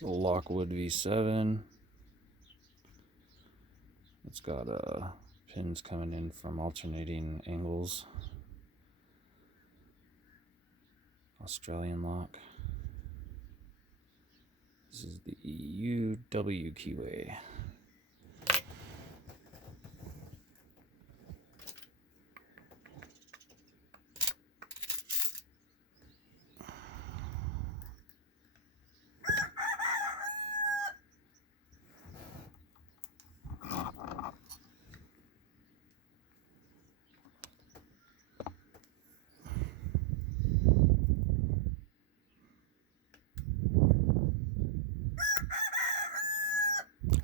The Lockwood V7. It's got pins coming in from alternating angles. Australian lock. This is the UW keyway.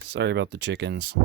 Sorry about the chickens.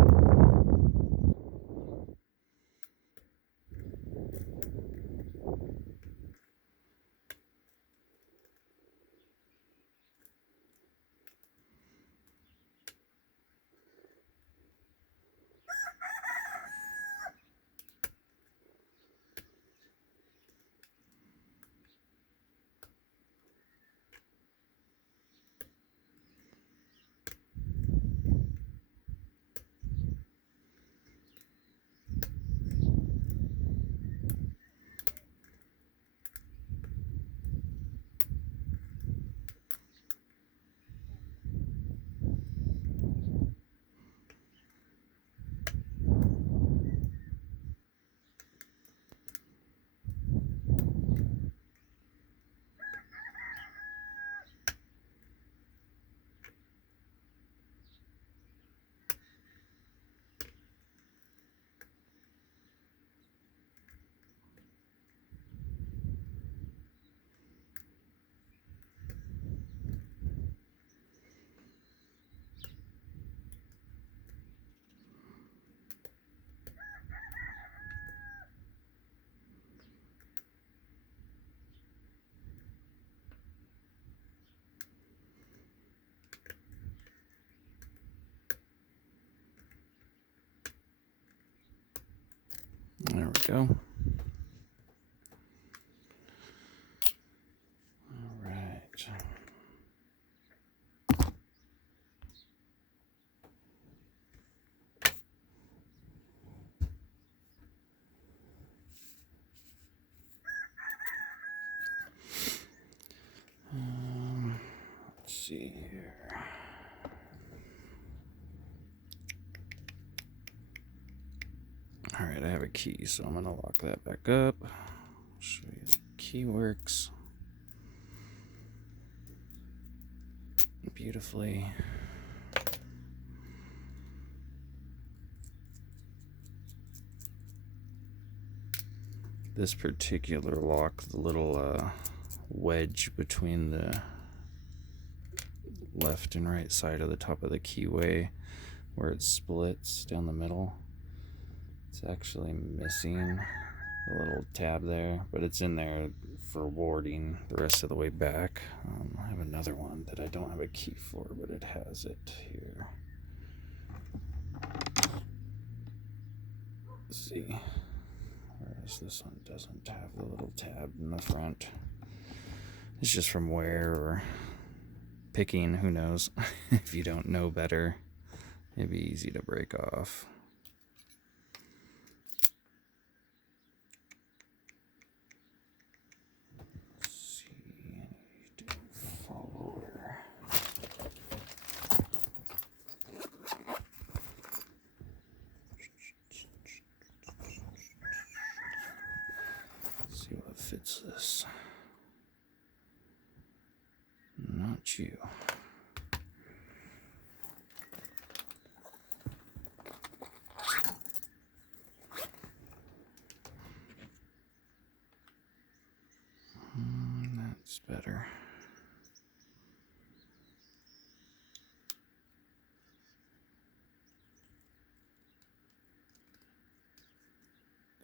There we go. All right. Let's see here. All right, I have a key, so I'm gonna lock that back up. Show you the key works beautifully. This particular lock, the little wedge between the left and right side of the top of the keyway, where it splits down the middle, it's actually missing the little tab there, but it's in there for warding the rest of the way back. I have another one that I don't have a key for, but it has it here. Let's see, whereas this one doesn't have the little tab in the front. It's just from wear or picking, who knows. If you don't know better, it'd be easy to break off. See what fits this. Not you. That's better.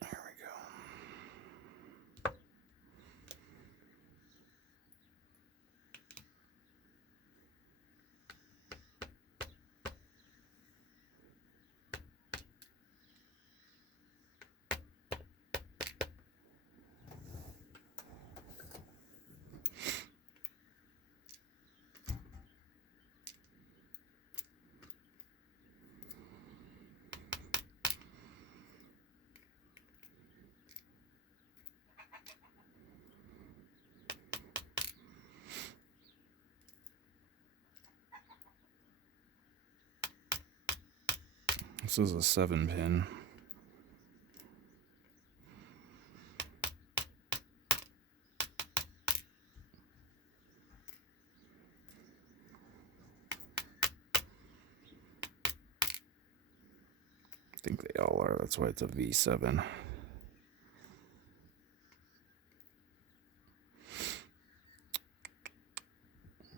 There we go. This is a 7-pin. I think they all are. That's why it's a V7.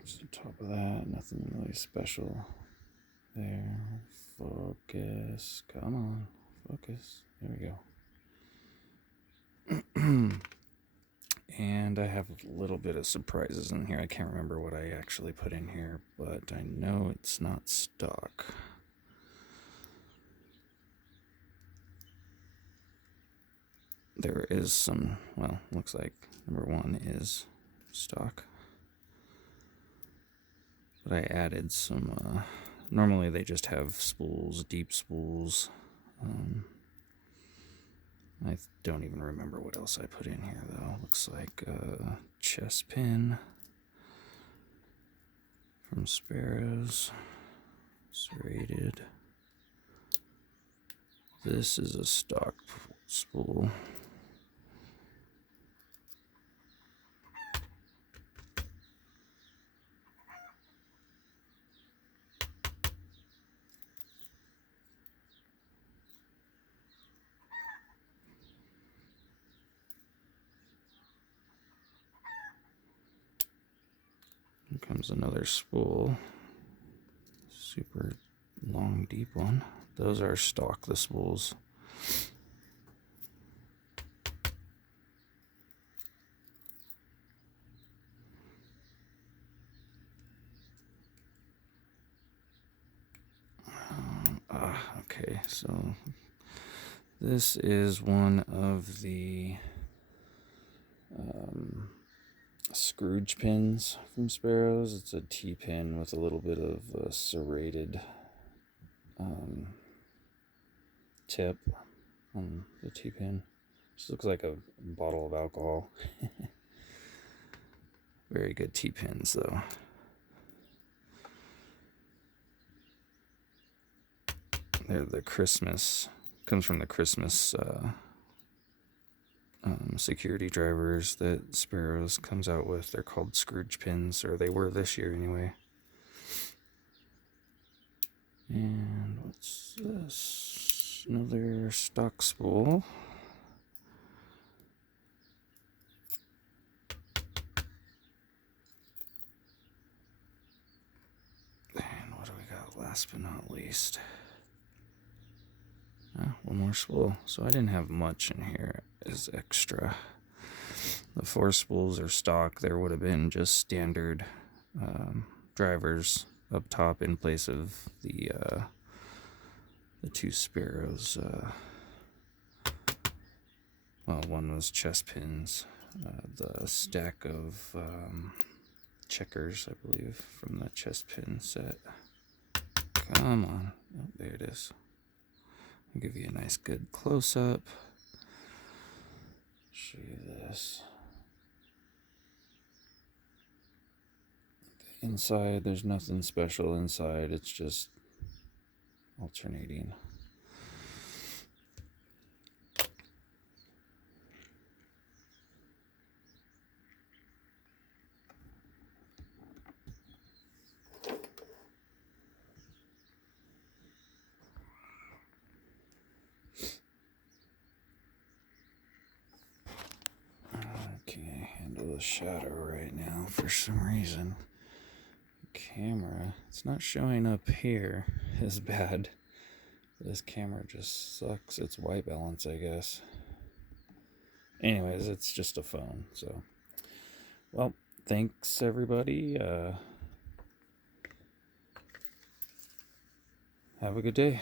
Just the top of that. Nothing really special there. Focus. Come on. Focus. There we go. And I have a little bit of surprises in here. I can't remember what I actually put in here, but I know it's not stock. There is some, well, looks like number 1 is stock. But I added some, normally they just have spools, deep spools. I don't even remember what else I put in here, though. Looks like a chest pin from Sparrows. Serrated. This is a stock spool. Here comes another spool. Super long, deep one. Those are stock, the spools. Okay, so this is one of the Scrooge pins from Sparrows. It's a T-pin with a little bit of a serrated tip on the T-pin. Just looks like a bottle of alcohol. Very good T-pins, though. They're the Christmas, comes from the Christmas security drivers that Sparrows comes out with. They're called Scrooge pins, or they were this year anyway. And what's this? Another stock spool. And what do we got last but not least? One more spool. So I didn't have much in here as extra. The 4 spools are stock. There would have been just standard drivers up top in place of the 2 Sparrows. Well, one was chest pins. The stack of checkers, I believe, from the chest pin set. Come on. Oh, there it is. I'll give you a nice good close-up. Show you this. Inside, there's nothing special inside. It's just alternating. Can't handle the shadow right now for some reason. Camera, it's not showing up here as bad. This camera just sucks. It's white balance, I guess. Anyways, it's just a phone, so. Well, thanks everybody. Have a good day.